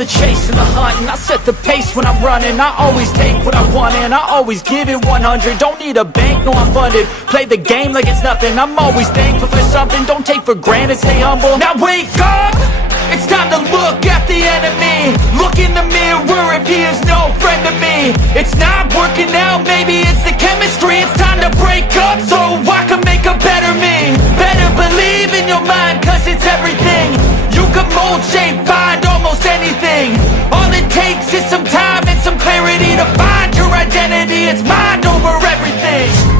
the chase and the hunt, and I set the pace when I'm running. I always take what I want and I always give it 100. Don't need a bank, no I'm funded. Play the game like it's nothing. I'm always thankful for something. Don't take for granted, stay humble. Now wake up! It's time to look at the enemy. Look in the mirror if he is no friend to me. It's not working out, maybe it's the chemistry. It's time to break up so I can make a better me. Better believe in your mind, cause it's everything. You can mold, shape, find almost anything. All it takes is some time and some clarity to find your identity. It's mind over everything.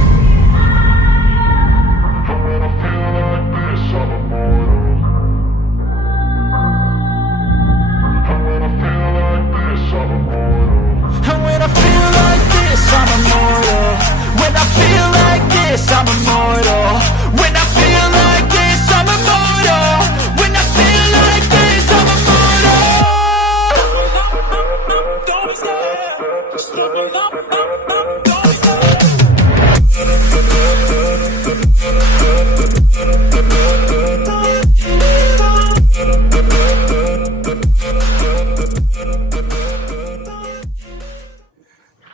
I'm immortal. When I feel like this, I'm immortal. When I feel like this, I'm immortal. When I feel like this, I'm immortal. Don't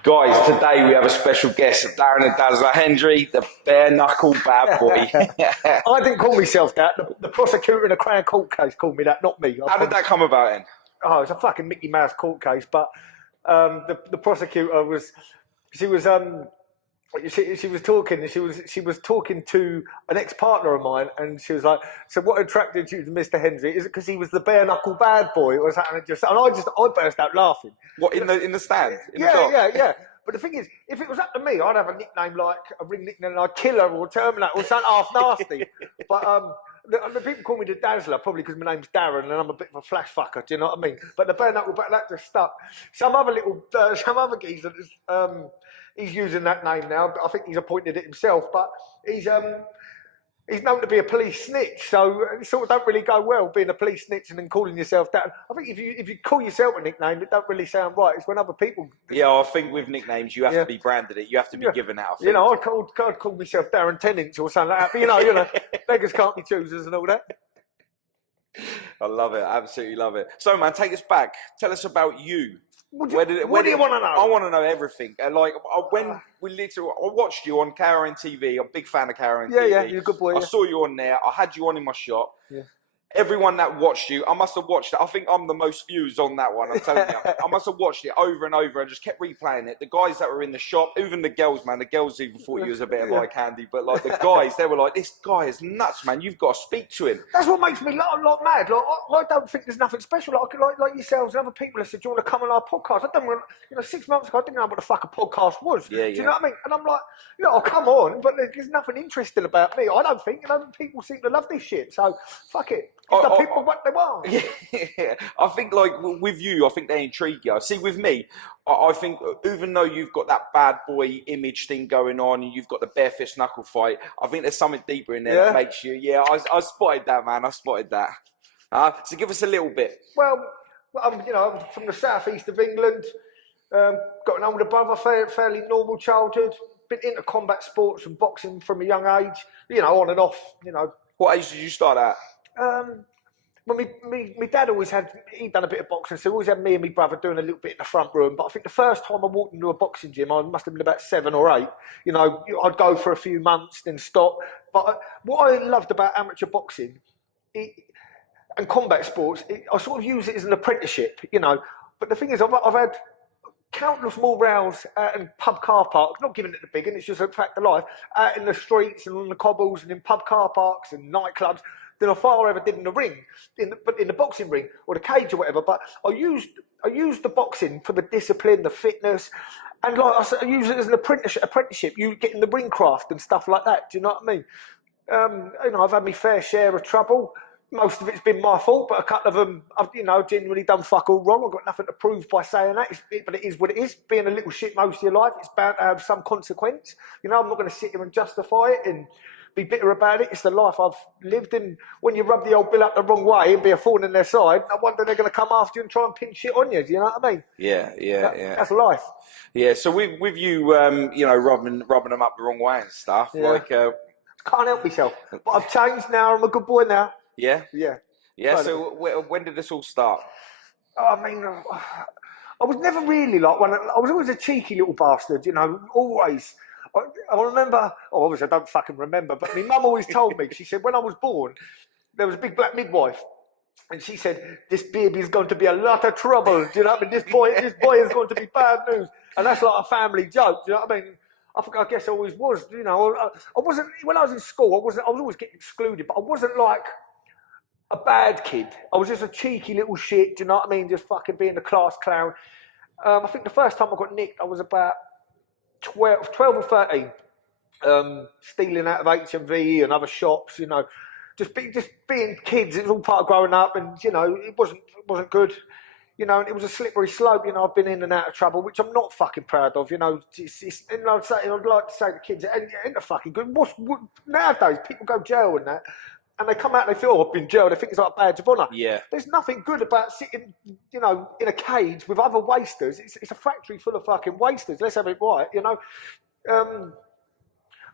Guys, today we have a special guest, Darren and Dazzler, Hendry, the bare knuckle bad boy. I didn't call myself that. The prosecutor in a Crown court case called me that, not me. How did that come about then? Oh, it's a fucking Mickey Mouse court case. But the prosecutor was, she was talking. She was talking to an ex-partner of mine, and she was like, "So what attracted you to Mr. Hendry? Is it because he was the bare knuckle bad boy, or was that?" And I burst out laughing. What in the stand? Yeah. But the thing is, if it was up to me, I'd have a nickname like a ring nickname like Killer or Terminator or something half nasty. But the people call me the Dazzler probably because my name's Darren and I'm a bit of a flash fucker. Do you know what I mean? But the bare knuckle, that just stuck. Some other geezer. He's using that name now. I think he's appointed it himself, but he's known to be a police snitch, so it sort of don't really go well being a police snitch and then calling yourself that. I think if you call yourself a nickname, it don't really sound right. It's when other people. Yeah, I think with nicknames you have to be branded it. You have to be given out. You know, I'd call myself Darren 10-inch or something like that. But you know, beggars can't be choosers and all that. I love it. I absolutely love it. So, man, take us back. Tell us about you. What do you want to know? I want to know everything. Like when I watched you on KRN TV. I'm a big fan of KRN TV. Yeah, you're a good boy. I saw you on there. I had you on in my shop. Yeah. Everyone that watched you, I must have watched it. I think I'm the most views on that one. I'm telling you, I must have watched it over and over and just kept replaying it. The guys that were in the shop, even the girls, man, the girls even thought you was a bit of eye candy. But like the guys, they were like, "This guy is nuts, man. You've got to speak to him." That's what makes me like mad. Like I don't think there's nothing special. Like yourselves and other people have said, "Do you want to come on our podcast?" I don't want. 6 months ago, I didn't know what the fuck a podcast was. Yeah. Do you know what I mean? And I'm like, I'll come on, but there's nothing interesting about me. I don't think. People seem to love this shit. So fuck it. Give the people what they want. Yeah, I think like with you, I think they intrigue you. See, with me, I think even though you've got that bad boy image thing going on and you've got the bare fist knuckle fight, I think there's something deeper in there that makes you. Yeah, I spotted that, man. I spotted that. So give us a little bit. Well, I'm from the southeast of England. Got an older brother, fairly normal childhood. Been into combat sports and boxing from a young age. On and off. What age did you start at? Well, my dad he'd done a bit of boxing, so he always had me and my brother doing a little bit in the front room. But I think the first time I walked into a boxing gym, I must have been about 7 or 8. I'd go for a few months, then stop. But what I loved about amateur boxing and combat sports, I sort of use it as an apprenticeship, But the thing is, I've had countless more rows out in pub car parks, not giving it the big one, it's just a fact of life, out in the streets and on the cobbles and in pub car parks and nightclubs than I far ever did in the ring, in the boxing ring or the cage or whatever. But I used the boxing for the discipline, the fitness, and like I said, I use it as an apprenticeship. You get in the ring craft and stuff like that. Do you know what I mean? I've had my fair share of trouble. Most of it's been my fault, but a couple of them, I've genuinely done fuck all wrong. I've got nothing to prove by saying that, but it is what it is. Being a little shit most of your life, it's bound to have some consequence. I'm not going to sit here and justify it and be bitter about it. It's the life I've lived, and when you rub the old bill up the wrong way and be a thorn in their side, I wonder they're going to come after you and try and pin shit on you. Do you know what I mean? Yeah. That's life. Yeah. So with you, rubbing them up the wrong way and stuff. Yeah. Can't help myself. But I've changed now. I'm a good boy now. Yeah. Yeah. Yeah. So when did this all start? I mean, I was never really like one. I was always a cheeky little bastard, you know. Always. I remember. Oh, obviously, I don't fucking remember. But my mum always told me. She said when I was born, there was a big black midwife, and she said this baby is going to be a lot of trouble. Do you know what I mean? This boy is going to be bad news, and that's like a family joke. Do you know what I mean? I guess I always was. You know, I wasn't when I was in school. I was always getting excluded, but I wasn't like a bad kid. I was just a cheeky little shit, do you know what I mean? Just fucking being the class clown. I think the first time I got nicked, I was about 12 or 13. Stealing out of HMV and other shops, you know. Just being kids, it was all part of growing up, and, you know, it wasn't good. You know, and it was a slippery slope, you know. I've been in and out of trouble, which I'm not fucking proud of, you know. And I'd like to say to kids, it ain't a fucking good. Nowadays, people go jail and that, and they come out and they feel, oh, I've been jailed. They think it's like a badge of honour. Yeah. There's nothing good about sitting, you know, in a cage with other wasters. It's a factory full of fucking wasters. Let's have it right, you know. And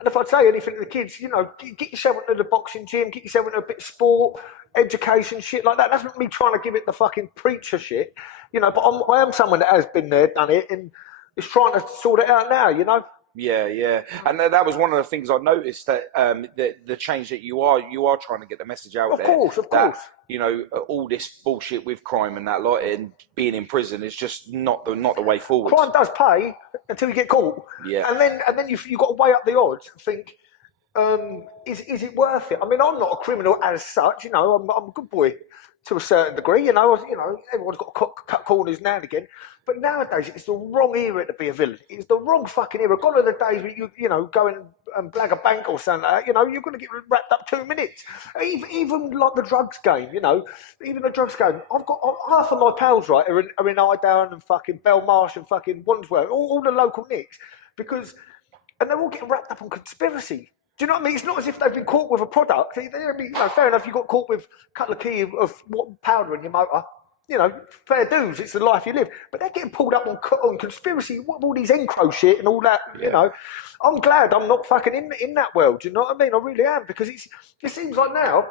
if I'd say anything to the kids, you know, get yourself into the boxing gym, get yourself into a bit of sport, education, shit like that. That's not me trying to give it the fucking preacher shit, you know, but I am someone that has been there, done it, and is trying to sort it out now, you know. Yeah, and that was one of the things I noticed, that the change that you are trying to get the message out there. Of course. You know, all this bullshit with crime and that lot and being in prison is just not the way forward. Crime does pay until you get caught. Yeah. And then you've got to weigh up the odds and think, is it worth it? I mean, I'm not a criminal as such, you know. I'm a good boy to a certain degree, you know. Everyone's got to cut corners now and again. But nowadays, it's the wrong era to be a villain. It's the wrong fucking era. Gone are the days where you know, go and blag a bank or something like that. You know, you're going to get wrapped up 2 minutes. Even like the drugs game, you know, even the drugs game. I've got half of my pals, right, are in Idown and fucking Belmarsh and fucking Wandsworth, all the local nicks, and they're all getting wrapped up on conspiracy. Do you know what I mean? It's not as if they've been caught with a product. You know, fair enough, you got caught with a couple of key of what powder in your motor. You know, fair dues, it's the life you live. But they're getting pulled up on conspiracy, all these encro shit and all that, you know. I'm glad I'm not fucking in that world, you know what I mean? I really am, because it seems like now,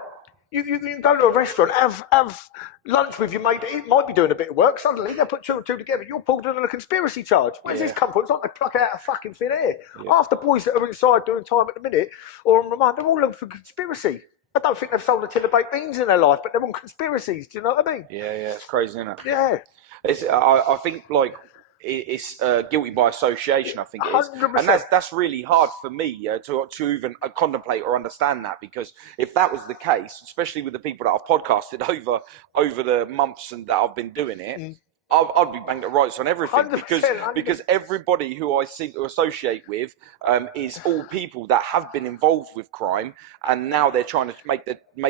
you can go to a restaurant, have lunch with your mate, it might be doing a bit of work, suddenly they put two and two together, you're pulled in on a conspiracy charge. Where's this come from? It's like they pluck it out of fucking thin air. Half the boys that are inside doing time at the minute, or on remand, they're all looking for conspiracy. I don't think they've sold a tin of baked beans in their life, but they're on conspiracies. Do you know what I mean? Yeah, it's crazy, isn't it? Yeah. I think like it's guilty by association. I think it is, 100%. and that's really hard for me to even contemplate or understand that, because if that was the case, especially with the people that I've podcasted over the months and that I've been doing it. I'd be banged at rights on everything, 100%. because everybody who I seem to associate with is all people that have been involved with crime, and now they're trying to make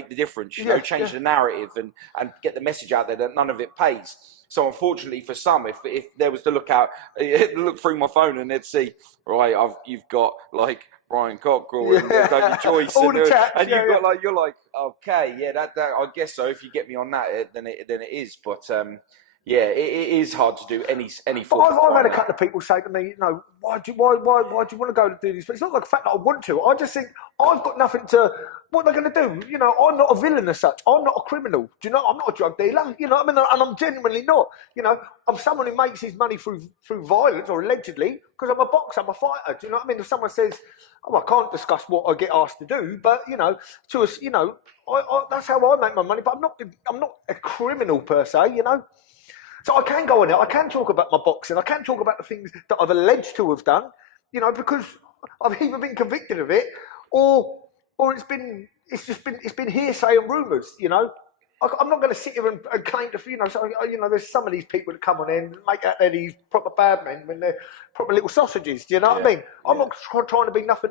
the difference, change the narrative and get the message out there that none of it pays. So unfortunately for some, if there was to look through my phone and they'd see, right, you've got like Brian Cockrell and David Joyce, and you've got you're like, okay, that I guess so. If you get me on that, then it is, but. Yeah, it is hard to do any form. I've had a couple of people say to me, you know, why do you want to go to do this? But it's not like the fact that I want to. I just think I've got nothing to. What are they going to do? You know, I'm not a villain as such. I'm not a criminal. Do you know? I'm not a drug dealer. You know what I mean? And I'm genuinely not. You know, I'm someone who makes his money through violence, or allegedly, because I'm a boxer, I'm a fighter. Do you know what I mean? If someone says, oh, I can't discuss what I get asked to do, but you know, to us, you know, that's how I make my money. But I'm not a criminal per se. You know. So I can go on it. I can talk about my boxing. I can talk about the things that I've alleged to have done, you know, because I've either been convicted of it, or it's been hearsay and rumours, you know. I'm not going to sit here and claim to, you know. So you know, there's some of these people that come on in and make out they're these proper bad men when they're proper little sausages. Do you know what I mean? I'm not trying to be nothing.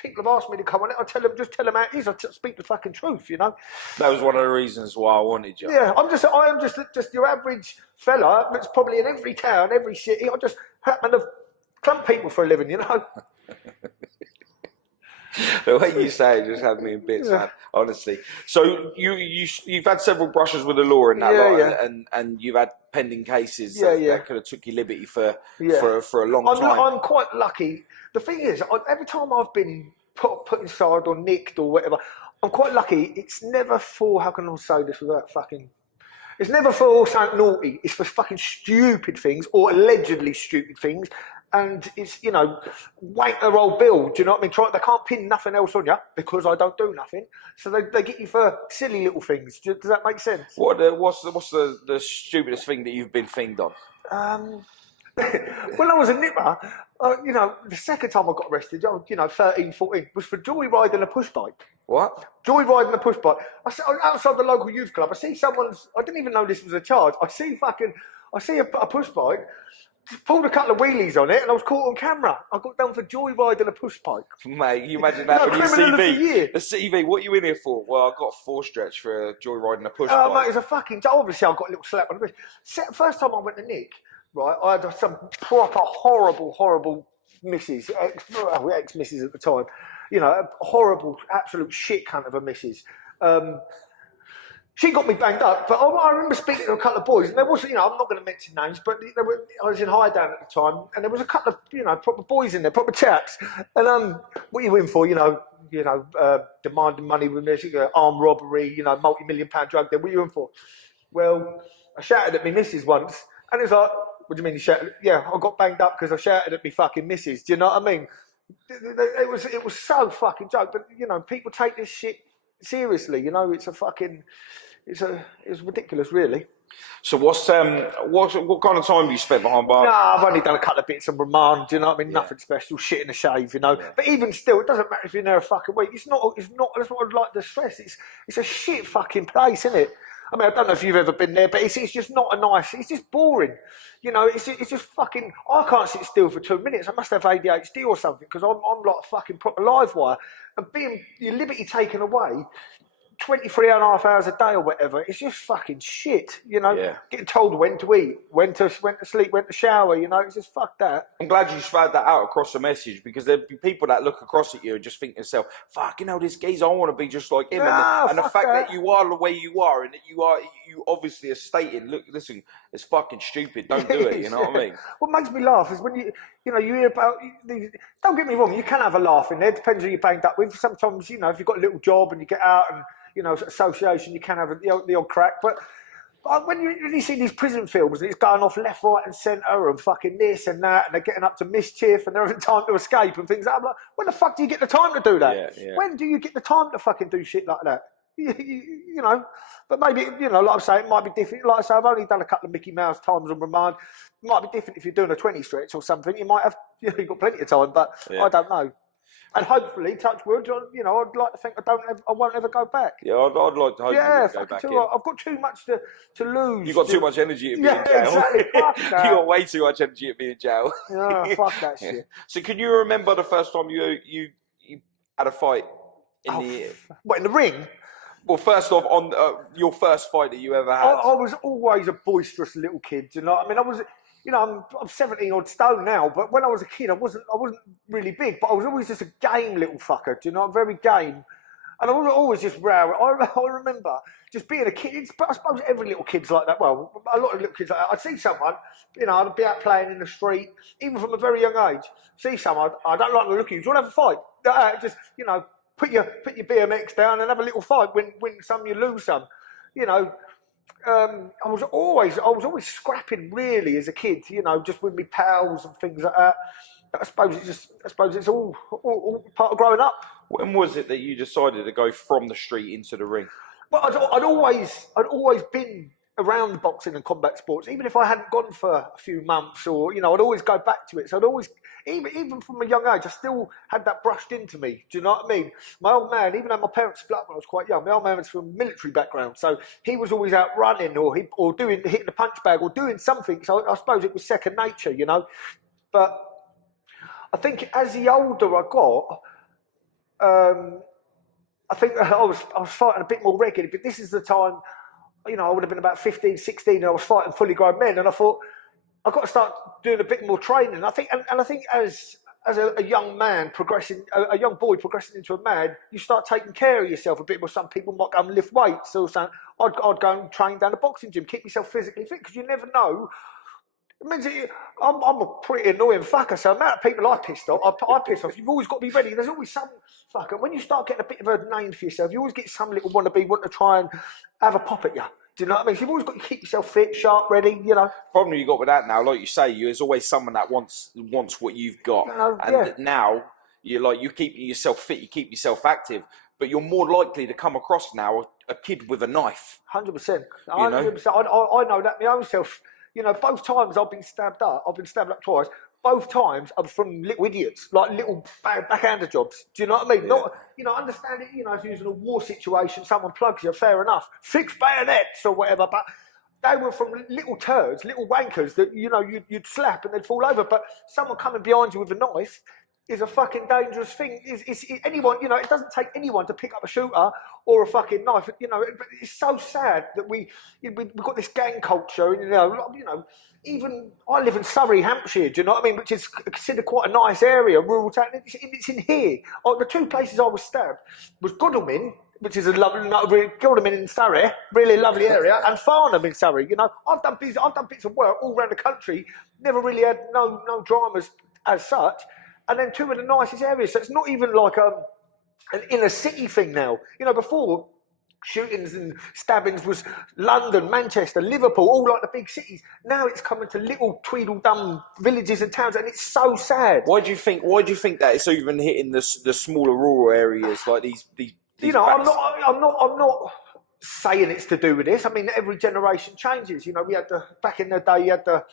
People have asked me to come on it. I tell them how it is. I speak the fucking truth. You know. That was one of the reasons why I wanted you. Yeah, I am just your average fella that's probably in every town, every city. I just happen to clump people for a living. You know. The way you say it just had me in bits, man, honestly. So you've had several brushes with the law in that lot, and you've had pending cases that could have took you liberty for a long time. I'm quite lucky. The thing is, every time I've been put inside or nicked or whatever, I'm quite lucky. It's never for, how can I say this without fucking... It's never for something naughty. It's for fucking stupid things or allegedly stupid things. And it's, you know, wanker old bill. Do you know what I mean? They can't pin nothing else on you because I don't do nothing. So they get you for silly little things. Does that make sense? What's the stupidest thing that you've been fiended on? When I was a nipper, you know, the second time I got arrested, I was, you know, 13, 14, was for joyriding a push bike. What? Joyriding a push bike. Outside the local youth club, I see someone's, I didn't even know this was a charge. I see a push bike, pulled a couple of wheelies on it, and I was caught on camera. I got done for joyriding a push bike. Mate, you imagine that on your criminal of the year. CV. The CV, what are you in here for? Well, I got a 4 stretch for joyriding a push bike. Mate, it's a fucking, obviously I got a little slap on the wrist. First time I went to Nick, right, I had some proper horrible missus, ex-missus at the time, you know, a horrible, absolute shit cunt of a missus. She got me banged up, but I remember speaking to a couple of boys, and there was, you know, I'm not going to mention names, but I was in Highdown at the time, and there was a couple of, you know, proper boys in there, proper chaps, and what are you in for, you know, demanding money with me, armed robbery, you know, multi-million-pound drug deal, what are you in for? Well, I shouted at me missus once, and it's like, what do you mean you shouted? Yeah, I got banged up because I shouted at me fucking missus, do you know what I mean? It was so fucking joke, but, you know, people take this shit seriously, you know, it's ridiculous, really. So what kind of time have you spent behind bars? No, I've only done a couple of bits of remand, do you know what I mean? Nothing special, shit in the shave, you know. Yeah. But even still, it doesn't matter if you're in there a fucking week. It's not, that's what I'd like to stress. It's a shit fucking place, isn't it? I mean, I don't know if you've ever been there, but it's just not a nice, it's just boring. You know, it's just fucking, I can't sit still for 2 minutes. I must have ADHD or something because I'm like a fucking proper live wire. And being your liberty taken away 23 and a half hours a day or whatever, it's just fucking shit, you know. Yeah. Getting told when to eat, when to sleep, when to shower, you know, it's just fuck that. I'm glad you found that out across the message because there'd be people that look across at you and just think to themselves, fuck, you know, this geezer, I want to be just like him. And the fact that you are the way you are and that you obviously are stating, look, listen, it's fucking stupid, don't do it, you know what I mean? What makes me laugh is when you hear about these, don't get me wrong, you can have a laugh in there, it depends who you're banged up with. Sometimes, you know, if you've got a little job and you get out and, you know, association, you can have the odd crack. But when you see these prison films and it's going off left, right and centre and fucking this and that and they're getting up to mischief and they're having time to escape and things like that, I'm like, when the fuck do you get the time to do that? Yeah. When do you get the time to fucking do shit like that? You know, but maybe, you know, like I'm saying, it might be different. Like I say, I've only done a couple of Mickey Mouse times on remand. It might be different if you're doing a 20 stretch or something. You might have, you've got plenty of time, but I don't know. And hopefully, touch wood, you know, I'd like to think I won't ever go back. Yeah, I'd like to hope you go back in. I've got too much to lose. You've got too much energy to be in jail. Exactly. Fuck that. You got way too much energy to be in jail. Yeah, fuck that shit. So can you remember the first time you had a fight in in the ring? Well, first off, on your first fight that you ever had. I was always a boisterous little kid, you know what I mean? I was... You know, I'm 17 odd stone now, but when I was a kid, I wasn't really big, but I was always just a game little fucker. Do you know? I'm very game, and I was always just row. I remember just being a kid. I suppose every little kid's like that. Well, a lot of little kids like that. I'd see someone, you know, I'd be out playing in the street, even from a very young age. See someone, I don't like the look of you. Do you want to have a fight? Just, you know, put your BMX down and have a little fight. Win some, you lose some. You know. I was always scrapping really as a kid, you know, just with my pals and things like that. I suppose it's all part of growing up. When was it that you decided to go from the street into the ring? Well, I'd always been around boxing and combat sports, even if I hadn't gone for a few months, or, you know, I'd always go back to it. So I'd always, even from a young age, I still had that brushed into me. Do you know what I mean? My old man, even though my parents split up when I was quite young, my old man was from a military background, so he was always out running or hitting the punch bag or doing something. So I suppose it was second nature, you know. But I think as the older I got, I think I was fighting a bit more regularly. But this is the time, you know, I would have been about 15, 16, and I was fighting fully grown men, and I thought, I've got to start doing a bit more training. I think as a young man progressing, a young boy progressing into a man, you start taking care of yourself a bit more. Some people might go and lift weights or something. I'd go and train down the boxing gym, keep myself physically fit, because you never know. It means that I'm a pretty annoying fucker, so the amount of people I piss off, you've always got to be ready. There's always some fucker. When you start getting a bit of a name for yourself, you always get some little wannabe want to try and have a pop at you. Do you know what I mean? So you've always got to keep yourself fit, sharp, ready, you know. Problem you got with that now, like you say, there's always someone that wants what you've got, now you keep yourself fit, you keep yourself active, but you're more likely to come across now a kid with a knife. 100%. 100%. I know that my own self. You know, both times I've been stabbed up twice. Both times I'm from little idiots, like little backhander jobs. Do you know what I mean? Yeah. Not, you know, understand it. You know, if you're in a war situation, someone plugs you, fair enough. 6 bayonets or whatever, but they were from little turds, little wankers that, you know, you'd slap and they'd fall over. But someone coming behind you with a knife is a fucking dangerous thing. It's anyone, you know, it doesn't take anyone to pick up a shooter or a fucking knife. You know, it's so sad that we've got this gang culture. You know, even I live in Surrey, Hampshire. Do you know what I mean? Which is considered quite a nice area, rural town. It's in here. The 2 places I was stabbed was Godalming, which is a lovely, Godalming in Surrey, really lovely area, and Farnham in Surrey. You know, I've done bits of work all around the country. Never really had no dramas as such. And then 2 of the nicest areas. So it's not even like an inner city thing now. You know, before shootings and stabbings was London, Manchester, Liverpool, all like the big cities. Now it's coming to little Tweedledum villages and towns, and it's so sad. Why do you think that it's even hitting the smaller rural areas like these? You know, I'm not saying it's to do with this. I mean, every generation changes. You know, we had back in the day, you had the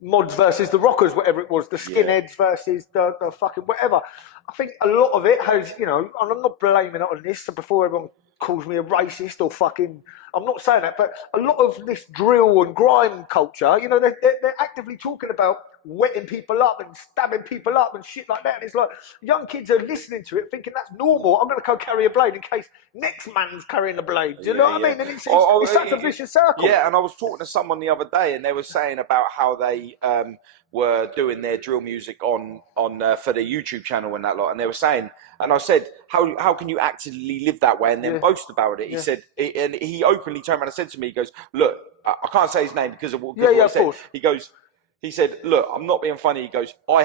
mods versus the rockers, whatever it was, the skinheads versus the fucking whatever. I think a lot of it has, you know, and I'm not blaming it on this, so before everyone calls me a racist or fucking, I'm not saying that, but a lot of this drill and grime culture, you know, they're actively talking about wetting people up and stabbing people up and shit like that. And it's like young kids are listening to it thinking that's normal. I'm going to go carry a blade in case next man's carrying a blade. Do you know what I mean? And it's such a vicious circle. Yeah, and I was talking to someone the other day and they were saying about how they were doing their drill music on for their YouTube channel and that lot. And they were saying, and I said, how can you actively live that way and then boast about it? He said, and he openly turned around and said to me, he goes, look, I can't say his name because of what he said. He said, look, I'm not being funny. He goes, I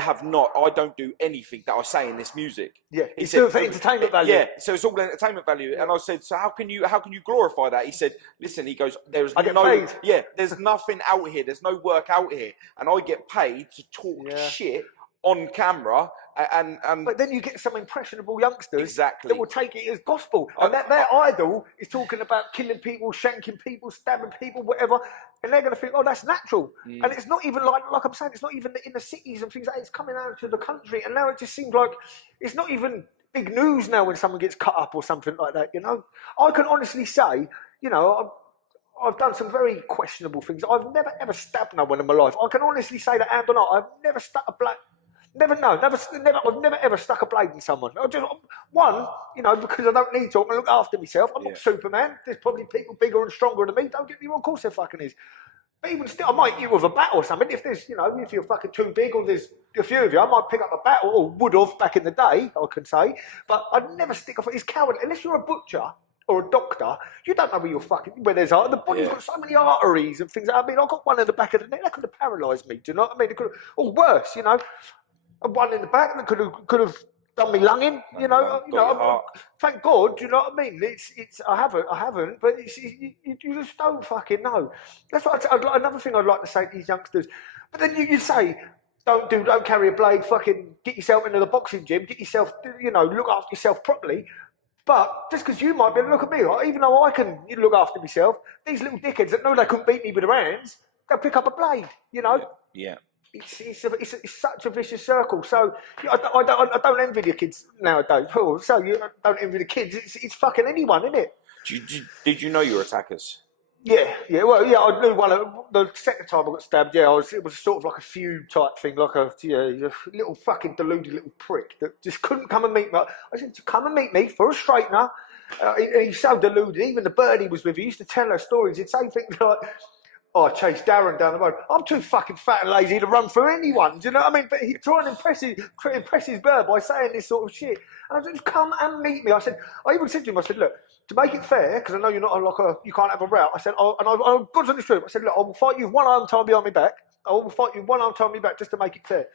don't do anything that I say in this music. Yeah, he said, for entertainment value. Yeah, so it's all entertainment value. And I said, so how can you glorify that? He said, listen, he goes, there's nothing out here. There's no work out here. And I get paid to talk shit on camera. But then you get some impressionable youngsters that will take it as gospel. And their idol is talking about killing people, shanking people, stabbing people, whatever. And they're going to think, oh, that's natural. And it's not even like I'm saying, it's not even in the cities and things like that. It's coming out to the country. And now it just seems like it's not even big news now when someone gets cut up or something like that, you know. I can honestly say, you know, I've done some very questionable things. I've never, ever stabbed no one in my life. I can honestly say that, hand on heart, I've never stuck a black... Never, I've never ever stuck a blade in someone. One, you know, because I don't need to. I'm going to look after myself. I'm not Superman. There's probably people bigger and stronger than me. Don't get me wrong, of course there fucking is. But even still, I might hit you with a bat or something. If there's, you know, if you're fucking too big or there's a few of you, I might pick up a bat or would have back in the day, I can say. But I'd never stick a foot. It's cowardly. Unless you're a butcher or a doctor, you don't know where there's the body's got so many arteries and things like that. I mean, I got one in the back of the neck that could have paralysed me. Do you know what I mean? It could have, or worse, you know. One in the back that could have done me lunging, you know. Thank God, do you know what I mean? It's I haven't, but you just don't fucking know. That's what another thing I'd like to say to these youngsters. But then you say, don't carry a blade. Fucking get yourself into the boxing gym. Get yourself, you know, look after yourself properly. But just because you might be able to look at me, even though I can look after myself, these little dickheads that know they couldn't beat me with their hands, they'll pick up a blade, you know. Yeah. It's such a vicious circle. So I don't envy the kids nowadays. So you don't envy the kids. It's fucking anyone, isn't it? Did you know your attackers? Yeah. Well, yeah, I knew one. The second time I got stabbed, it was sort of like a feud type thing, like a little fucking deluded little prick that just couldn't come and meet me. I said, come and meet me for a straightener. He's so deluded. Even the bird he was with, he used to tell her stories. He'd say things like, oh, I chased Darren down the road. I'm too fucking fat and lazy to run through anyone. Do you know what I mean? But he'd try and impress his bird by saying this sort of shit. And I said, come and meet me. I even said to him, I said, look, to make it fair, because I know you're not you can't have a route. I said, God's honest truth. I said, look, I will fight you with one arm tied behind my back. I will fight you with one arm tied behind my back just to make it fair.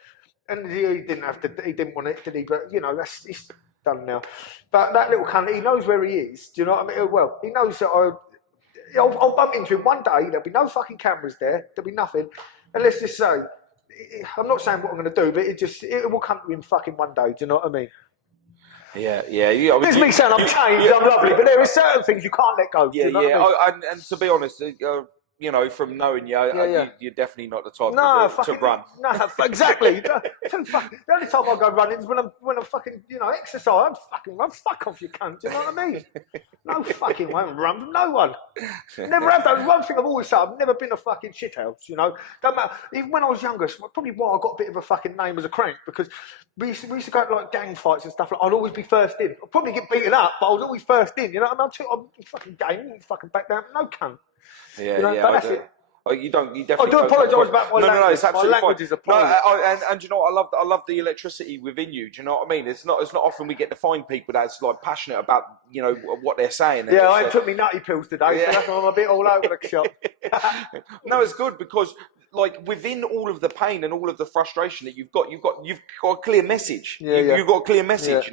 And he didn't want it, did he? But, you know, it's done now. But that little cunt, he knows where he is. Do you know what I mean? Well, he knows that I'll bump into him one day. There'll be no fucking cameras there. There'll be nothing. And let's just say, I'm not saying what I'm going to do, but it will come to him fucking one day. Do you know what I mean? Yeah. I mean, This me saying I'm changed, I'm lovely, but there are certain things you can't let go. Yeah, you know what I mean? and to be honest, you know, from knowing you, you're definitely not the type to run. No, exactly. The only time I go running is when I'm fucking, exercise. I'm fucking run. Fuck off, you cunt. Do you know what I mean? No fucking way I'm run from no one. Never have done. One thing I've always said, I've never been a fucking shithouse, Don't matter. Even when I was younger, probably why I got a bit of a fucking name as a crank, because we used to go to like gang fights and stuff. Like, I'd always be first in. I'd probably get beaten up, but I was always first in. You know what I mean? I'm fucking game, fucking back down. No cunt. That's it. You definitely. I do apologise about my language. No, it's absolutely my language fine. is appalling. And you know what? I love the electricity within you. Do you know what I mean? It's not often we get to find people that's like passionate about what they're saying. Yeah, I took me nutty pills today, so that's why I'm a bit all over the shop. No, it's good because like within all of the pain and all of the frustration that you've got a clear message. You've got a clear message.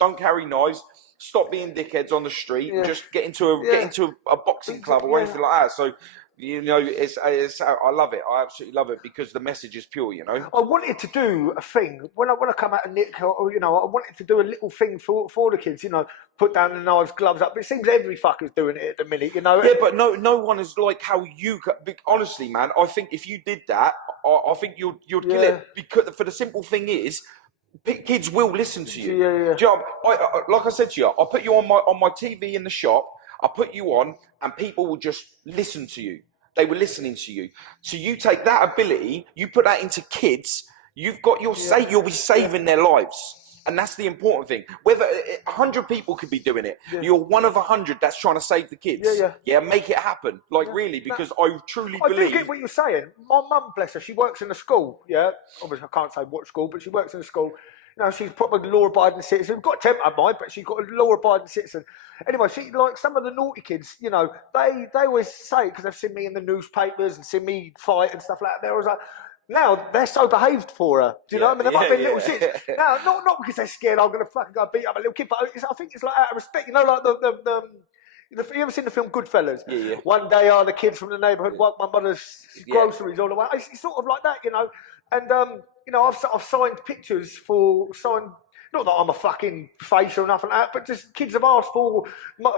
Don't carry knives. Stop being dickheads on the street. And just get into a boxing club or anything like that. So. It's I love it. I absolutely love it because the message is pure. I wanted to do a thing when I come out of Nick, I wanted to do a little thing for the kids. Put down the knives, gloves up. But it seems every fucker's doing it at the minute. Yeah, but no one is like how you. Honestly, man, I think if you did that, I think you'd kill it. Because for the simple thing is. Kids will listen to you. Yeah. Do you know, like I said to you, I'll put you on my TV in the shop. I'll put you on, and people will just listen to you. They were listening to you. So you take that ability, you put that into kids. You've got you'll be saving their lives, and that's the important thing. Whether 100 people could be doing it, you're one of 100 that's trying to save the kids. Yeah, make it happen. Really, because I truly believe. I do get what you're saying. My mum, bless her, she works in a school. Yeah, obviously I can't say what school, but she works in a school. She's probably a law-abiding citizen. Got a temper, mind, but she's got a law-abiding citizen. Anyway, she like some of the naughty kids. They always say because they've seen me in the newspapers and seen me fight and stuff like that. They was like, now they're so behaved for her. Do you know what I mean? They might be little shits. Now, not because they're scared. I'm going to fucking go beat up a little kid, but I think it's like out of respect. Like you ever seen the film Goodfellas? Yeah. One day, the kids from the neighbourhood want my mother's groceries all the way. It's sort of like that, And I've signed pictures not that I'm a fucking face or nothing like that, but just kids have asked for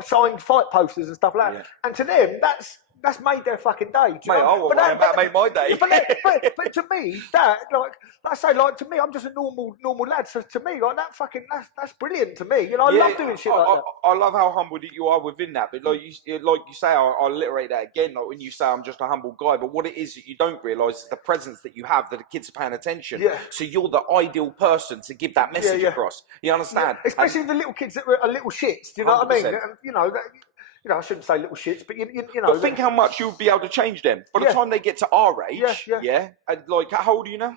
signed fight posters and stuff like that. And to them, that's made their fucking day. Mate, that made my day. But to me, that to me, I'm just a normal lad. So to me, like that fucking that's brilliant to me. I love doing shit like that. I love how humble you are within that. But like you say, I'll alliterate that again. Like when you say I'm just a humble guy, but what it is that you don't realise is the presence that you have, that the kids are paying attention. Yeah. So you're the ideal person to give that message across. You understand? Yeah. Especially the little kids that are little shits. Do you know 100%. What I mean? And, I shouldn't say little shits, but you know. But think how much you'll be able to change them by the time they get to our age. Yeah. And like, how old are you now?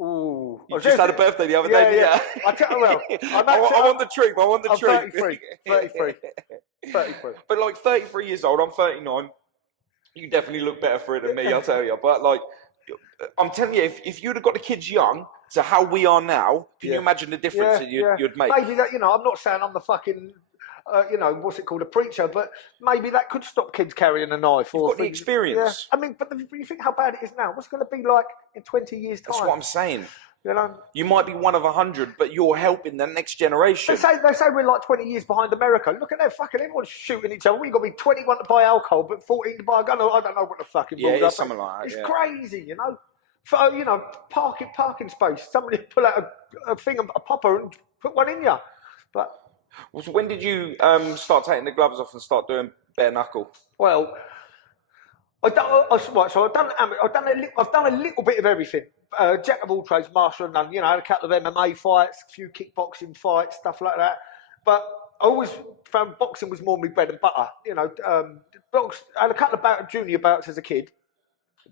Ooh, you just had a birthday the other day, didn't you? I want the truth. I'm 33. But like 33 years old, I'm 39. You definitely look better for it than me, I'll tell you. But like, I'm telling you, if you'd have got the kids young to how we are now, can you imagine the difference that you'd make? Maybe that, I'm not saying I'm the fucking... what's it called, a preacher, but maybe that could stop kids carrying a knife. You've got the experience. Yeah. I mean, but you think how bad it is now. What's it going to be like in 20 years' time? That's what I'm saying. You might be one of 100, but you're helping the next generation. They say we're like 20 years behind America. Look at that fucking everyone's shooting each other. We've got to be 21 to buy alcohol, but 14 to buy a gun. I don't know what the fucking rules are. Something like that. It's crazy, For, parking space. Somebody pull out a thing, a popper, and put one in you. But. So when did you start taking the gloves off and start doing bare knuckle? Well, I've done a little bit of everything. Jack of all trades, master of none. I had a couple of MMA fights, a few kickboxing fights, stuff like that. But I always found boxing was more my bread and butter. I had a couple of junior bouts as a kid.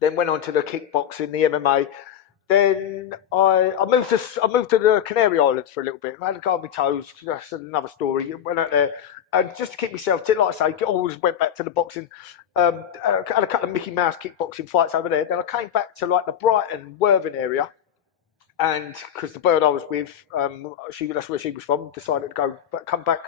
Then went on to the kickboxing, the MMA. Then I moved to the Canary Islands for a little bit. I had to go on my toes. That's another story. Went out there, and just to keep myself, like I say, always went back to the boxing. I had a couple of Mickey Mouse kickboxing fights over there. Then I came back to like the Brighton, Worthing area, And because the bird I was with, that's where she was from, decided to come back,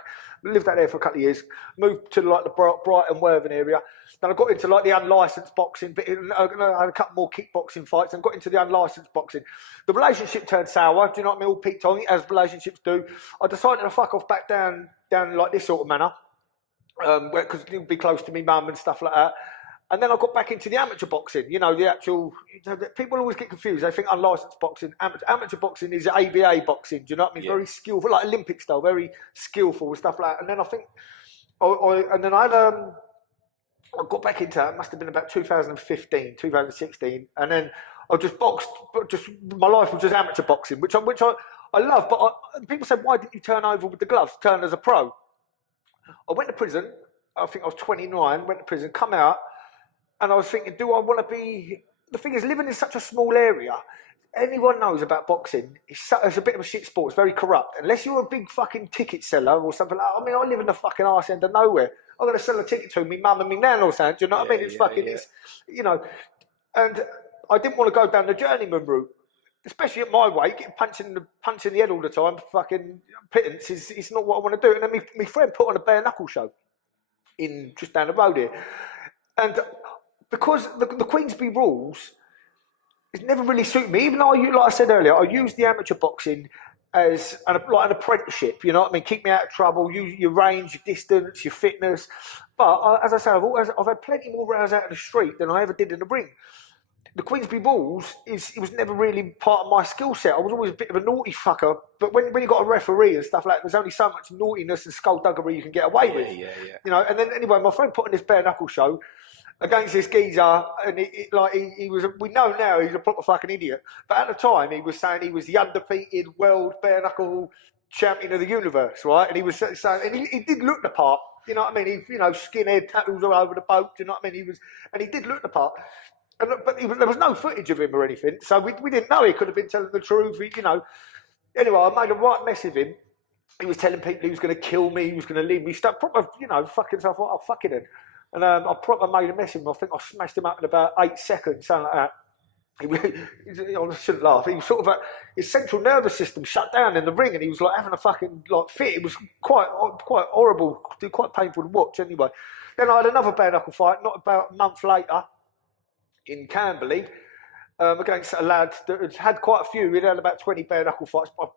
lived out there for a couple of years, moved to like the Brighton Worthing area. Then I got into like the unlicensed boxing, but I had a couple more kickboxing fights and got into the unlicensed boxing. The relationship turned sour, do you know what I mean? All peaked on, as relationships do. I decided to fuck off back down like this sort of manner, because it would be close to me mum and stuff like that. And then I got back into the amateur boxing, the actual, people always get confused. They think unlicensed boxing, amateur boxing is ABA boxing, do you know what I mean? Yeah. Very skillful, like Olympic style, very skillful and stuff like that. And then I think, I got back into it, must have been about 2015, 2016. And then I just boxed, my life was just amateur boxing, which I love. But people said, why didn't you turn over with the gloves, turn as a pro? I went to prison, I think I was 29, went to prison, come out, and I was thinking, do I want to be... The thing is, living in such a small area, anyone knows about boxing, it's a bit of a shit sport, it's very corrupt. Unless you're a big fucking ticket seller or something like that. I mean, I live in the fucking arse end of nowhere. I'm going to sell a ticket to me mum and me nan or something, do you know what I mean? It's it's, And I didn't want to go down the journeyman route. Especially at my weight, getting punched in the head all the time, fucking pittance, it's not what I want to do. And then my friend put on a bare knuckle show just down the road here. And because the Queensby rules, it's never really suited me. Even though, like I said earlier, I use the amateur boxing as an apprenticeship, you know what I mean? Keep me out of trouble, use your range, your distance, your fitness. But as I say, I've had plenty more rounds out in the street than I ever did in the ring. The Queensby rules, it was never really part of my skill set. I was always a bit of a naughty fucker. But when you got a referee and stuff like that, there's only so much naughtiness and skullduggery you can get away with. Yeah. And then anyway, my friend put on this bare knuckle show against this geezer, and he was. We know now he's a proper fucking idiot. But at the time, he was saying he was the undefeated world bare knuckle champion of the universe, right? And he was saying, and he did look the part. You know what I mean? He, skinhead, tattoos all over the boat. Do you know what I mean? He did look the part. But there was no footage of him or anything, so we didn't know. He could have been telling the truth, Anyway, I made a right mess of him. He was telling people he was going to kill me, he was going to leave me stuck. Proper, fucking stuff. Oh, fucking him. And I proper made a mess of him. I think I smashed him up in about 8 seconds, something like that. I shouldn't laugh. He was sort of his central nervous system shut down in the ring, and he was like having a fucking fit. It was quite horrible, quite painful to watch. Anyway, then I had another bare knuckle fight, not about a month later, in Camberley, against a lad that had quite a few. He'd had about 20 bare knuckle fights. I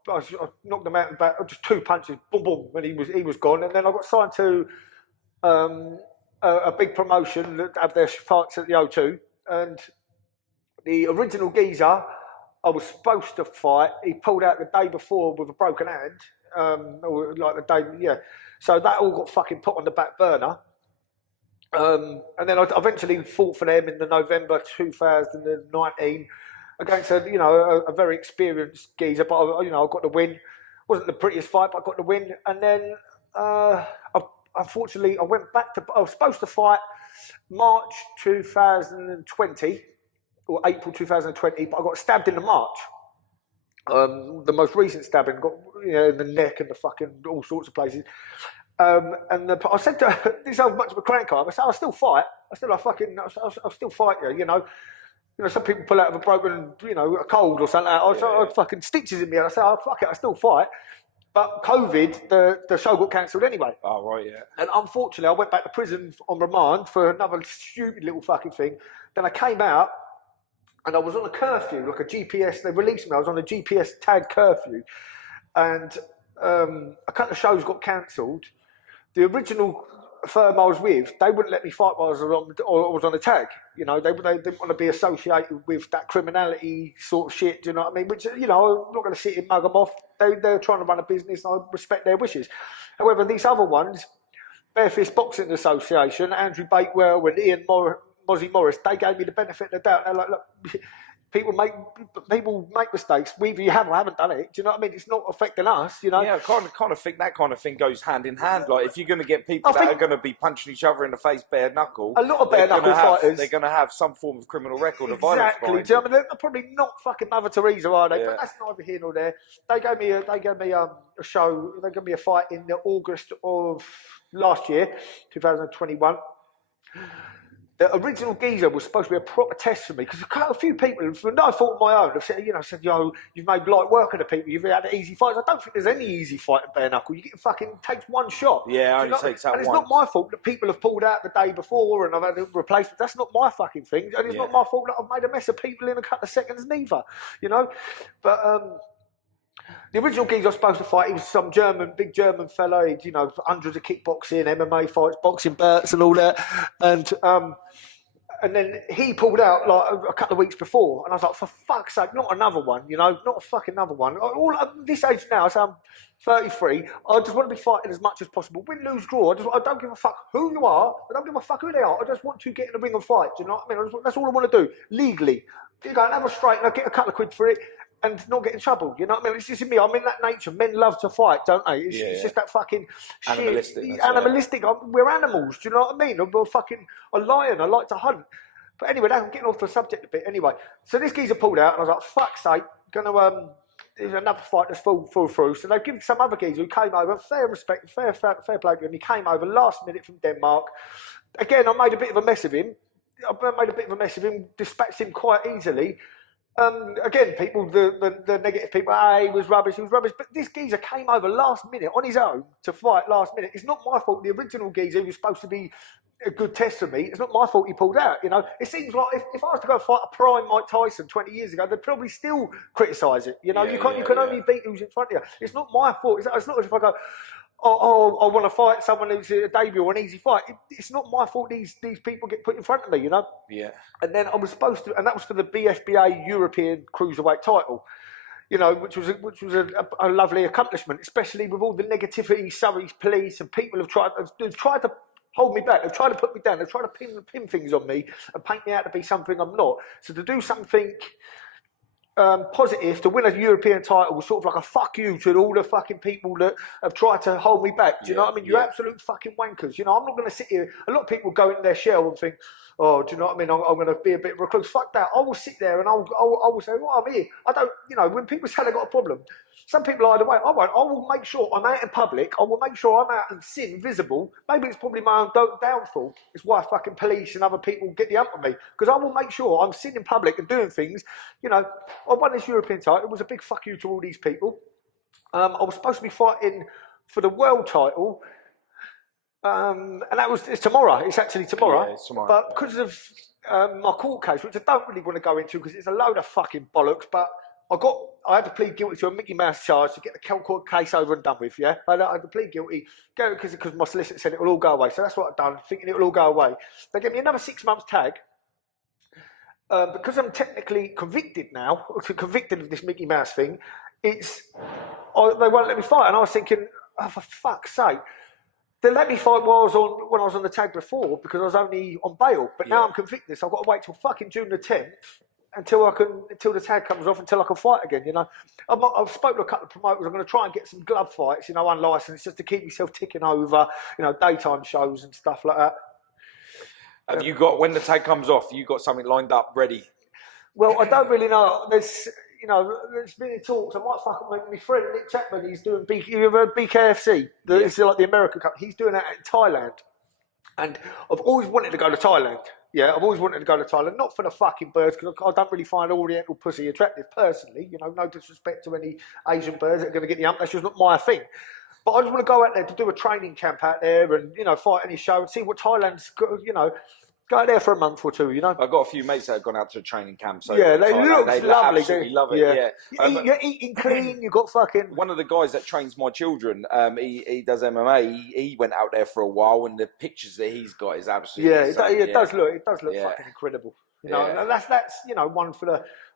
knocked him out in about just 2 punches, boom, boom, and he was gone. And then I got signed to a big promotion that have their fights at the O2. And the original geezer I was supposed to fight, he pulled out the day before with a broken hand, or like the day, yeah. So that all got fucking put on the back burner. And then I eventually fought for them in the November 2019 against a very experienced geezer, but I got the win. Wasn't the prettiest fight, but I got the win. And then unfortunately I was supposed to fight March 2020 or April 2020, but I got stabbed in the March. The most recent stabbing, got in the neck and the fucking all sorts of places. I said to her, this is how much of a crank I am. I said, I'll still fight. I'll still fight you, some people pull out of a broken, a cold or something. I fucking stitches in me. And I said, oh, fuck it, I still fight. But COVID, the show got cancelled anyway. Oh, right, yeah. And unfortunately, I went back to prison on remand for another stupid little fucking thing. Then I came out and I was on a curfew, like a GPS. They released me. I was on a GPS tag curfew. And a couple of shows got cancelled. The original firm I was with, they wouldn't let me fight while I was on a tag. They didn't want to be associated with that criminality sort of shit. Do you know what I mean? Which, I'm not going to sit here and mug them off. They're trying to run a business, and I respect their wishes. However, these other ones, Barefist Boxing Association, Andrew Bakewell and Ian Mozzie Morris, they gave me the benefit of the doubt. They're like, look, people make mistakes. Whether you have or haven't done it, do you know what I mean? It's not affecting us, Yeah, I kind of think that kind of thing goes hand in hand. Like, if you're going to get people that are going to be punching each other in the face bare knuckle, a lot of bare knuckle fighters, they're going to have some form of criminal record of violence. Exactly. Do you know what I mean? They're probably not fucking Mother Teresa, are they? Yeah. But that's neither here nor there. They gave me a show. They gave me a fight in August of last year, 2021. the original geezer was supposed to be a proper test for me because a few people, for no fault of my own, have said, yo, you've made light work of the people, you've had easy fights. I don't think there's any easy fight in bare knuckle. You get fucking takes one shot. Yeah, only takes that and it's once. not my fault that people have pulled out the day before and I've had a replacement. That's not my fucking thing, and it's not my fault that I've made a mess of people in a couple of seconds neither. But. The original geezer I was supposed to fight, he was some big German fella. He'd, hundreds of kickboxing, MMA fights, boxing belts, and all that. And then he pulled out like a couple of weeks before, and I was like, for fuck's sake, not another one, not a fucking another one. All at this age now, so I'm 33. I just want to be fighting as much as possible. Win, lose, draw. I don't give a fuck who you are. I don't give a fuck who they are. I just want to get in the ring and fight. Do you know what I mean? That's all I want to do legally. You go and have a straight, and I get a couple of quid for it. And not get in trouble, you know what I mean? It's just me. I'm in that nature. Men love to fight, don't they? It's just that fucking shit. Animalistic. We're animals. Do you know what I mean? I'm a lion. I like to hunt. But anyway, I'm getting off the subject a bit. Anyway, so this geezer pulled out, and I was like, "Fuck's sake!" There's another fight that's fall through. So they give some other geezer who came over. Fair respect, fair play to him. He came over last minute from Denmark. Again, I made a bit of a mess of him. Dispatched him quite easily. Again, people, the negative people, he was rubbish. But this geezer came over last minute on his own to fight last minute. It's not my fault. The original geezer who was supposed to be a good test for me, it's not my fault he pulled out. It seems like if I was to go fight a prime Mike Tyson 20 years ago, they'd probably still criticise it. You can only beat who's in front of you. It's not my fault. It's not as if I go, I want to fight someone who's a debut or an easy fight. It's not my fault these people get put in front of me, Yeah. And then I was supposed to, and that was for the BFBA European Cruiserweight title, which was a lovely accomplishment, especially with all the negativity, Surrey's police and people have tried to hold me back. They've tried to put me down. They've tried to pin things on me and paint me out to be something I'm not. So to do something positive, to win a European title was sort of like a fuck you to all the fucking people that have tried to hold me back. Do you know what I mean? You're absolute fucking wankers. I'm not going to sit here. A lot of people go in their shell and think, oh, do you know what I mean? I'm going to be a bit recluse. Fuck that. I will sit there and I will say, well, I'm here. I don't, when people say they've got a problem, some people are either way. I won't. I will make sure I'm out in public. I will make sure I'm out in sin, visible. Maybe it's probably my own downfall. It's why fucking police and other people get the hump on me. Because I will make sure I'm sitting in public and doing things. I won this European title. It was a big fuck you to all these people. I was supposed to be fighting for the world title. And it's tomorrow. It's actually tomorrow. Yeah, it's tomorrow. But because of my court case, which I don't really want to go into because it's a load of fucking bollocks, but I had to plead guilty to a Mickey Mouse charge to get the court case over and done with, yeah? I had to plead guilty because my solicitor said it will all go away. So that's what I've done, thinking it will all go away. They gave me another 6 months tag. Because I'm technically convicted now, convicted of this Mickey Mouse thing, they won't let me fight. And I was thinking, oh, for fuck's sake. They let me fight when I was on the tag before because I was only on bail. But now I'm convicted, so I've got to wait till fucking June the 10th until the tag comes off, until I can fight again. I've spoken to a couple of promoters. I'm going to try and get some glove fights, unlicensed, just to keep myself ticking over, daytime shows and stuff like that. Have you got, when the tag comes off, you got something lined up ready? Well, I don't really know. There's been in talks. I might fucking make my friend Nick Chapman. He's doing BKFC. It's like the American Cup. He's doing that in Thailand, and I've always wanted to go to Thailand. Yeah, I've always wanted to go to Thailand, not for the fucking birds, because I don't really find Oriental pussy attractive personally. No disrespect to any Asian birds that are going to get the hump. That's just not my thing. But I just want to go out there to do a training camp out there and, fight any show and see what Thailand's got, go out there for a month or two, I've got a few mates that have gone out to a training camp. So yeah, they look lovely. Absolutely love it, yeah. You're eating clean, you've got fucking... One of the guys that trains my children, he does MMA, he went out there for a while, and the pictures that he's got is absolutely insane. It does look fucking incredible. And that's one for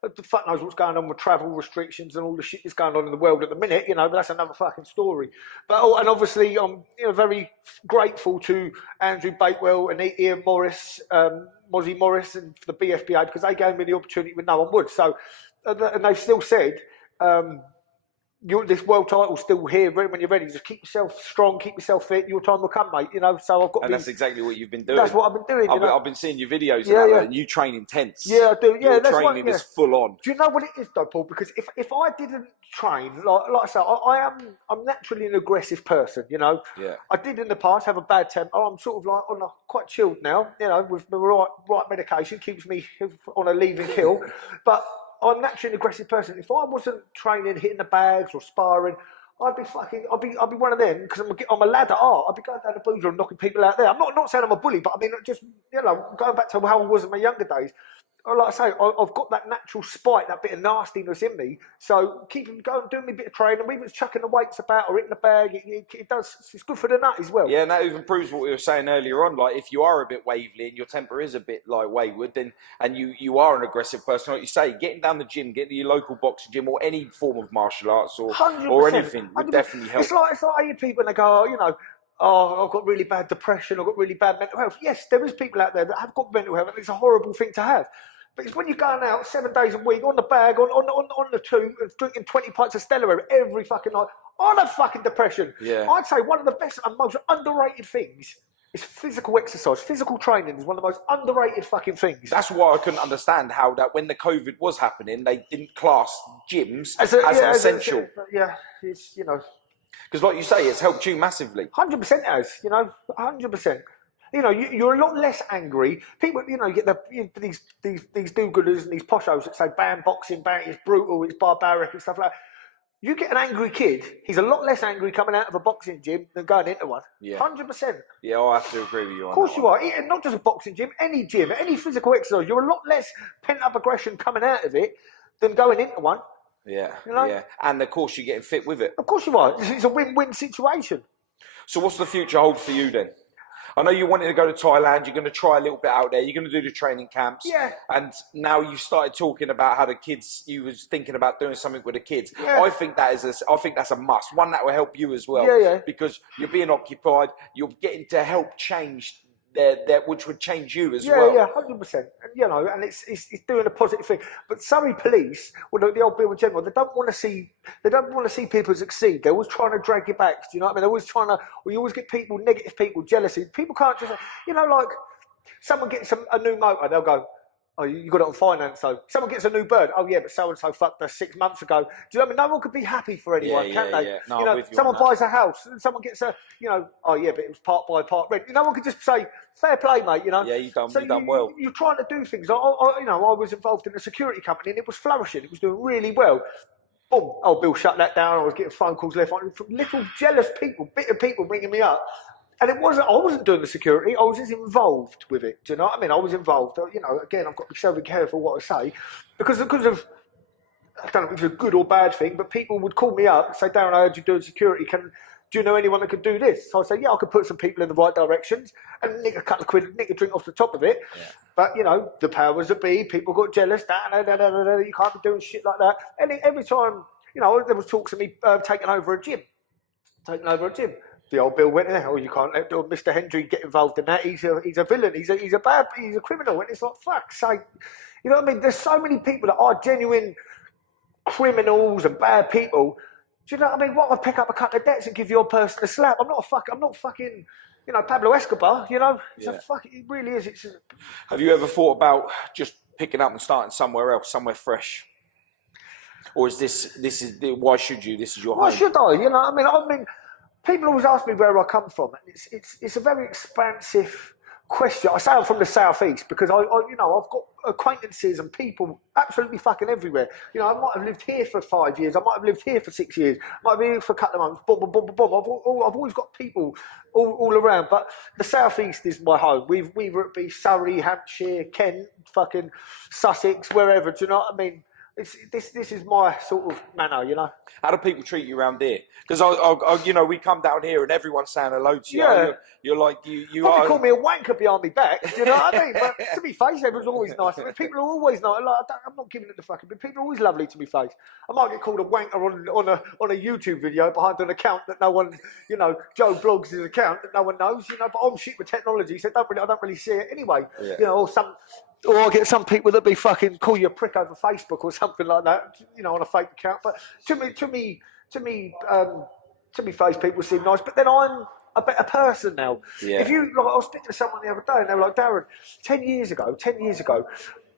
the fuck knows what's going on with travel restrictions and all the shit that's going on in the world at the minute, but that's another fucking story. But and obviously I'm very grateful to Andrew Bakewell and Ian Morris, Mozzie Morris, and for the BFBA because they gave me the opportunity when no one would. So and they've still said this world title's still here. When you're ready, just keep yourself strong, keep yourself fit. Your time will come, mate. You know. So I've got. And that's exactly what you've been doing. That's what I've been doing. I've been seeing your videos about that, and you train intense. Yeah, I do. Yeah, your that's training is full on. Do you know what it is, though, Paul? Because if I didn't train, like I say, I'm naturally an aggressive person. You know. Yeah. I did in the past have a bad temper. I'm sort of like quite chilled now. You know, with the right medication keeps me on a leaving kill, but. I'm naturally an aggressive person. If I wasn't training, hitting the bags or sparring, I'd be one of them because I'm a lad at art. I'd be going down the boozer and knocking people out there. I'm not saying I'm a bully, but I mean just going back to how I was in my younger days. Like I say, I've got that natural spite, that bit of nastiness in me. So keep going, doing me a bit of training, even chucking the weights about or hitting the bag. It does. It's good for the nut as well. Yeah, and that even proves what we were saying earlier on. Like if you are a bit wavy and your temper is a bit like wayward, then and you are an aggressive person, like you say, getting down the gym, getting to your local boxing gym or any form of martial arts or anything would definitely help. It's like I hear people and they go, oh, I've got really bad depression, I've got really bad mental health. Yes, there is people out there that have got mental health, and it's a horrible thing to have. But it's when you're going out 7 days a week on the bag, on the tube, drinking 20 pints of Stella every fucking night, on a fucking depression. Yeah. I'd say one of the best and most underrated things is physical exercise. Physical training is one of the most underrated fucking things. That's why I couldn't understand how that when the COVID was happening, they didn't class gyms as an essential. It's because like you say, it's helped you massively. 100% it has, 100%. You're a lot less angry. People, you get these do-gooders and these poshos that say ban boxing, ban it's brutal, it's barbaric and stuff like that. You get an angry kid, he's a lot less angry coming out of a boxing gym than going into one. Yeah. 100%. Yeah, I have to agree with you on that. Of course you are. Not just a boxing gym, any physical exercise. You're a lot less pent-up aggression coming out of it than going into one. Yeah, yeah. And of course you're getting fit with it. Of course you are. It's a win-win situation. So what's the future hold for you then? I know you wanted to go to Thailand. You're going to try a little bit out there. You're going to do the training camps. Yeah. And now you started talking about how the kids. You was thinking about doing something with the kids. Yeah. I think that's a must. One that will help you as well. Yeah. Because you're being occupied. You're getting to help change that which would change you as well. Yeah, 100%. And and it's doing a positive thing. But Surrey Police, the old Bill in general, they don't want to see people succeed. They're always trying to drag you back. Do you know what I mean? They're always trying to. You always get people, negative people, jealousy. People can't just, like someone gets a new motor, they'll go, oh, you got it on finance, so someone gets a new bird. Oh yeah, but so and so fucked us 6 months ago. Do you know what I mean? No one could be happy for anyone, can they? Yeah. No, someone buys a house and someone gets a, oh yeah, but it was part by part rent. No one could just say fair play, mate. Yeah, you done well. You're trying to do things. I was involved in a security company and it was flourishing. It was doing really well. Boom! Oh, Bill shut that down. I was getting phone calls left from little jealous people, bitter people ringing me up. And I wasn't doing the security, I was just involved with it. Do you know what I mean? I was involved. Again, I've got to be so careful what I say. Because of, I don't know if it's a good or bad thing, but people would call me up and say, Darren, I heard you doing security. Do you know anyone that could do this? So I say, yeah, I could put some people in the right directions and nick a couple of quid, nick a drink off the top of it. Yeah. But, the powers that be, people got jealous. You can't be doing shit like that. And every time, there was talks of me taking over a gym. The old Bill went there. Oh, you can't let Mr. Hendry get involved in that. He's a villain. He's a criminal. And it's like, fuck's sake. You know what I mean? There's so many people that are genuine criminals and bad people. Do you know what I mean? What, I'd pick up a couple of debts and give your person a slap. I'm not fucking, Pablo Escobar. It really is. Have you ever thought about just picking up and starting somewhere else, somewhere fresh? Or is why should you? This is your home. Why should I? I mean. People always ask me where I come from, and it's a very expansive question. I say I'm from the southeast because I've got acquaintances and people absolutely fucking everywhere. I might have lived here for 5 years, I might have lived here for 6 years, I might have been here for a couple of months. I've always got people all around, but the southeast is my home. Whether it be Surrey, Hampshire, Kent, fucking Sussex, wherever. Do you know what I mean? This is my sort of manner, How do people treat you around here? Because we come down here and everyone's saying hello to you. Yeah. You're like you Probably are. Call me a wanker behind my back. Do you know what I mean? But to be fair, everyone's always nice. People are always nice. I'm not giving it the fucking. But people are always lovely to me face. I might get called a wanker on a YouTube video behind an account that no one, Joe Blogs' account that no one knows. But I'm shit with technology, so I don't really see it anyway. Yeah. Or I get some people that be fucking call you a prick over Facebook or something like that, on a fake account. But to me, to me, face people seem nice, but then I'm a better person now. Yeah. If you, like, I was speaking to someone the other day, and they were like, Darren, 10 years ago,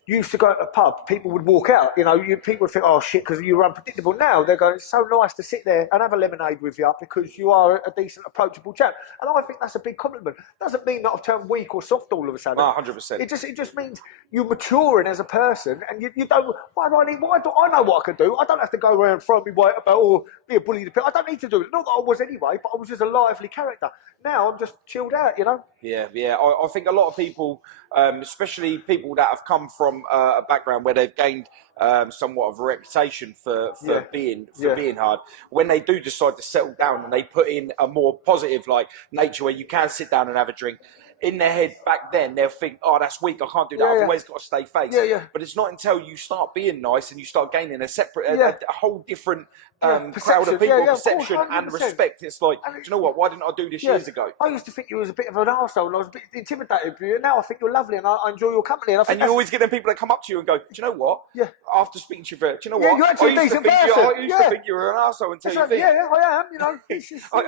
you used to go to a pub, people would walk out, people would think, oh shit, because you were unpredictable. Now they're going, it's so nice to sit there and have a lemonade with you because you are a decent, approachable chap. And I think that's a big compliment. Doesn't mean that I've turned weak or soft all of a sudden. No, 100%. It just means you're maturing as a person, and you don't, I know what I can do. I don't have to go around throwing me weight about or be a bully to people. I don't need to do it. Not that I was anyway, but I was just a lively character. Now I'm just chilled out, Yeah. I think a lot of people, especially people that have come from a background where they've gained somewhat of a reputation for being hard, when they do decide to settle down and they put in a more positive nature where you can sit down and have a drink, in their head back then they'll think, oh, that's weak, I can't do that, I've always got to stay face. But it's not until you start being nice and you start gaining a separate, a whole different crowd of people, perception and respect. It's like, do you know what, why didn't I do this years ago? I used to think you was a bit of an arsehole and I was a bit intimidated by you. Now I think you're lovely and I enjoy your company. And you always get them people that come up to you and go, do you know what? Yeah. After speaking to you for, do you know what? You're actually a decent person. I used to think you were an arsehole until you think. Yeah, I am,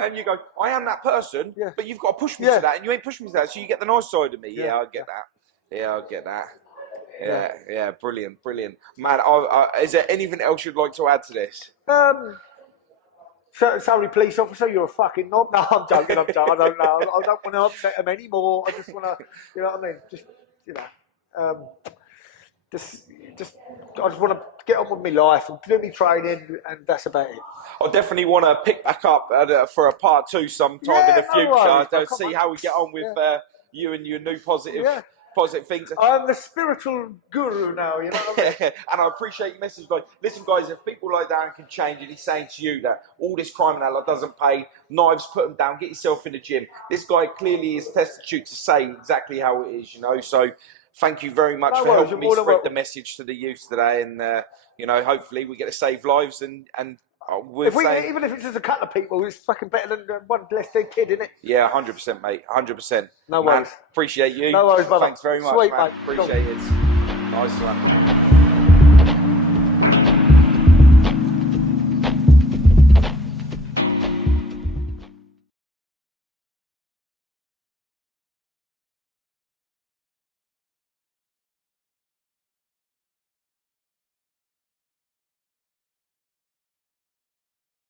And you go, I am that person, but you've got to push me to that, and you ain't pushing me to that, so you get the nice side of me. Yeah, I get that. Yeah, I get that. Yeah, brilliant. Man, is there anything else you'd like to add to this? Sorry, police officer, you're a fucking knob. No, I'm joking. I don't know. I don't want to upset them anymore. I just want to, you know what I mean? I just want to get on with my life and do my training, and that's about it. I definitely want to pick back up for a part 2 sometime in the future. To see how we get on with you and your new positive things. I'm the spiritual guru now, you know what I mean? And I appreciate your message, guys. Listen, guys, if people like Darren can change it, he's saying to you that all this crime now doesn't pay. Knives, put them down. Get yourself in the gym. This guy clearly is destitute to say exactly how it is, So thank you very much for helping me spread the message to the youth today. And, hopefully we get to save lives and even if it's just a couple of people, it's fucking better than one less dead kid, isn't it? Yeah, 100%, mate. 100%. No worries. Appreciate you. No worries, brother. Thanks very much, Sweet, man. mate. Appreciate it. Nice one.